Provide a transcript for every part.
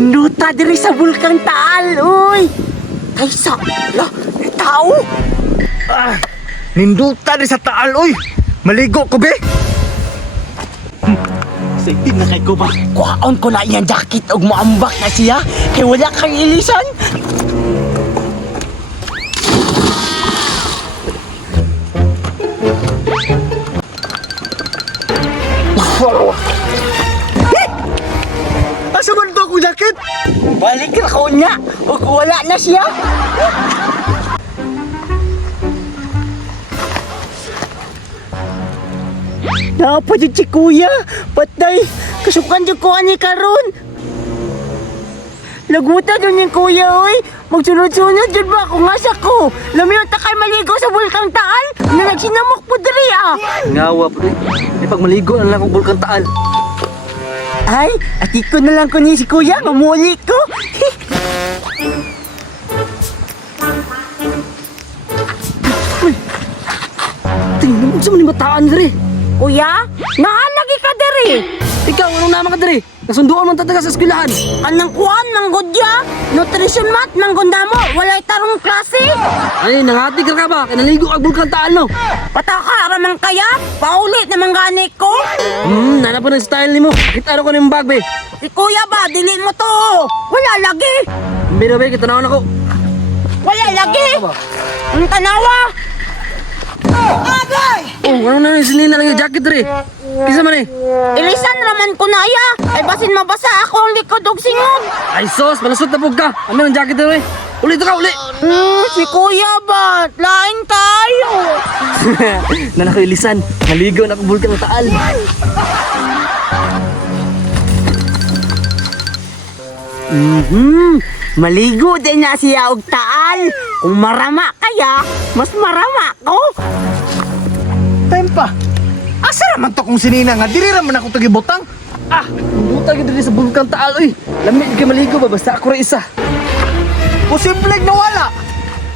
Ninduta diri sa Bulkang Taal, uy. Kaysa, la, tao. Ninduta di sa taal, oy. Maligo ko, be. Sige na kay ko ba? Kuhaon ko na iyang jacket og maambak na siya. Kay wala kang ilisan. Asa man to akong jacket? Balik na ko niya. Og wala na siya. Napa dyan si kuya. Patay. Kasukan dyan ko ani karon. Lagutan dyan yung kuya, oy. Magsunod-sunod dyan ba ako nga sa ko. Lamiyon ta kay maligo sa Bulkang Taal. Na nagsinamok po diri ah. Ngawa po, eh. May pag maligo na lang akong Bulkang Taal. Ay, ati ko na lang ko ni si kuya. Mamuli ko. Tingnan mo sa mga bataan, dre. Kuya, naalagi ka diri. Ikaw, anong naman ka, dre? Nasunduan mo tataga sa eskwelahan. Anang kuan, manggudya. Nutrition math, manggunda mo. Walay tarong klase. Ay, nangati ka ba? Kaya naligo kag Bulkang Taal, no? Pataka, ramang kaya. Paulit naman gani ko. Nana pa ng style ni mo. Kita ko na yung bag, be. Si kuya ba, dili mo to. Wala lagi. Biro, be, kita na ako. Wala lagi. Ang tanawa. Agay! Oh, ano na yung sinina lang yung jacket, dre? Kisa man eh. Ilisan raman ko na ya. Ay basin mabasa ako ang likod og singog. Ay, sos, malusot na po ka. Ano yung jacket, dre? Uli ka, uli. Si kuya ba? Lain tayo. Nana ko ilisan. Maligo na akong Bulkang Taal. Maligo din na siya og taal. Kung marama kaya, mas marama ko. Time pa. Asa raman to kung sinina nga. Diri raman ako tagibutang. Buta ka diri sa Bulkang Taal, uy. Lamig ka maligo ba? Basta ako rin isa. Posible nawala.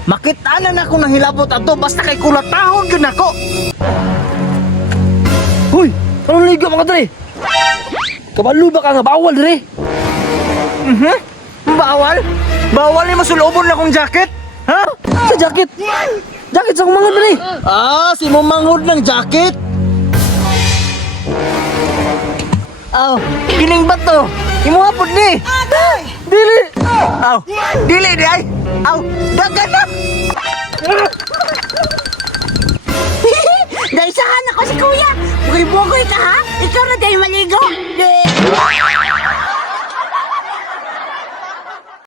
Makitanan ako ng hilabot ato basta kay kulatahon yun ako. Hoy, anong ligo mga dre? Kabalo ba ka nga bawal dre? Bawal? Bawal ni masulobon na kong jacket? Ha? Sa jacket? Jacket sa kumangod dre. Si mamangod ng jacket? Kining ba to? Imuhapod ni. Dili. Dili di ay. Dagan na. Daisahan ako si kuya. Bugoy-bugoy ka ha? Ikaw na dahil maligo.